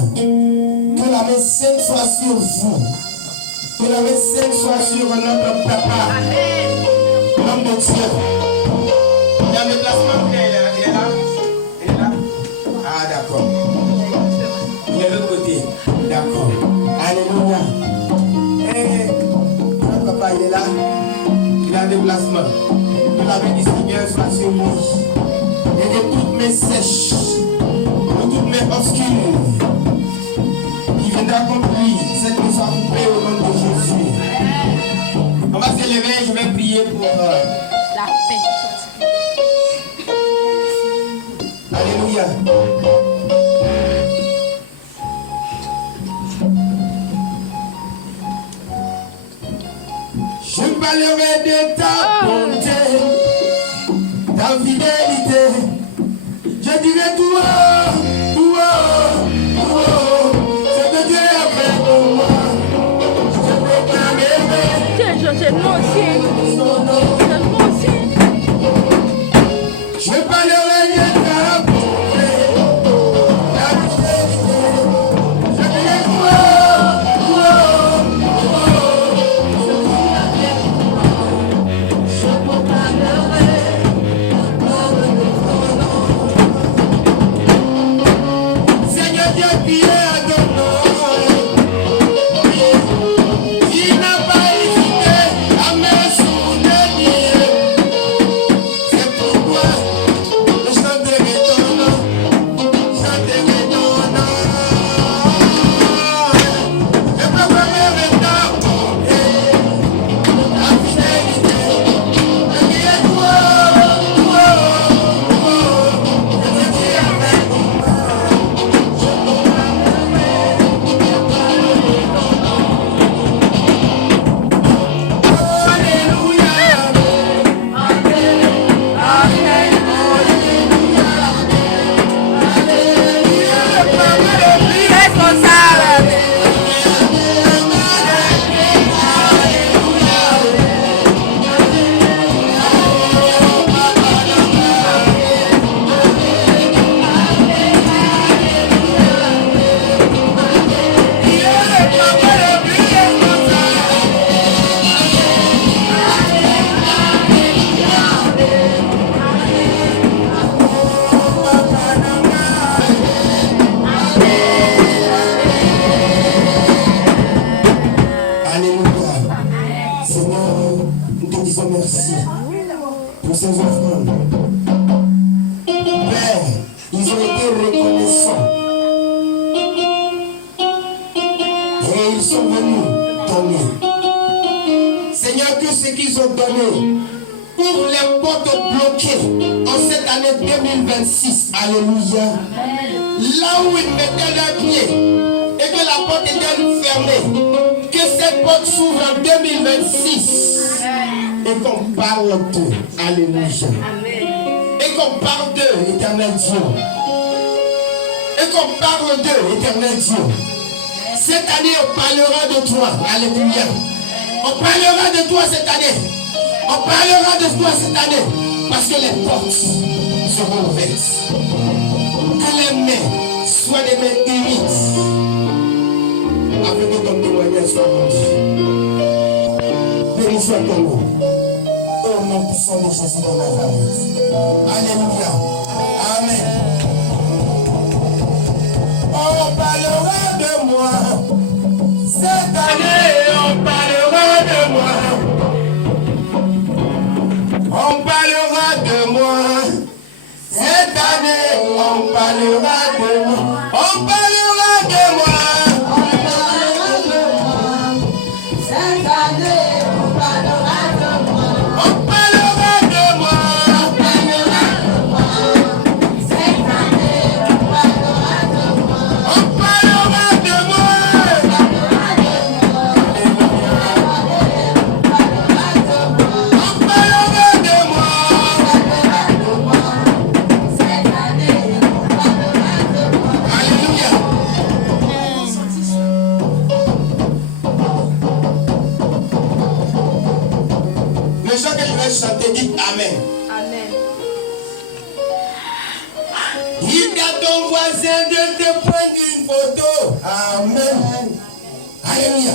Que la main sainte soit sur vous. Que la main sainte soit sur notre papa. L'homme de Dieu. Il y a un déplacement. Il est là. Il est là. Ah, d'accord. Il est de l'autre côté. D'accord. Alléluia. Et notre papa, il est là. Il a un déplacement. Que la main du Seigneur soit sur lui. Et que toutes mes sèches, de toutes mes obscures, qui viennent d'accomplir cette mission coupée au nom de Jésus. On va s'élever, je vais prier pour la paix. Alléluia. Je parlerai de ta bonté, ta fidélité. Je dirai tout haut, ce que Dieu a fait pour moi. Je proclamerai Moi aussi. Je parlerai de ta bonté, ta fidélité. Je dirai tout haut, je proclamerai. Seigneur Dieu qui est à ton nom, il n'a pas hésité à me soutenir. C'est pourquoi je chanterai ton nom, chanterai ton nom. Je proclamerai ta bonté, ta fidélité. Je dirai toi, ce que tu as fait pour moi. Merci pour ces offrandes. Père, ils ont été reconnaissants. Et ils sont venus donner. Seigneur, que ce qu'ils ont donné ouvre les portes bloquées en cette année 2026. Alléluia. Là où ils mettaient leurs pieds et que la porte était fermée, que cette porte s'ouvre en 2026. Et qu'on parle d'eux. Alléluia. Et qu'on parle d'eux, éternel Dieu. Et qu'on parle d'eux, éternel Dieu. Cette année, on parlera de toi. Alléluia. On parlera de toi cette année. On parlera de toi cette année. Parce que les portes seront ouvertes. Que les mains soient des mains humides. Afin que ton témoignage soit rendu. Béni soit ton nom. Au nom puissant de Jésus de Nazareth. Alléluia. Amen. On parlera de moi. Cette année, on parlera de moi. On parlera de moi. Cette année, on parlera de moi. On parlera de moi. Chanter, dites Amen. Amen. Il y a ton voisin de te prendre une photo. Amen. Alléluia.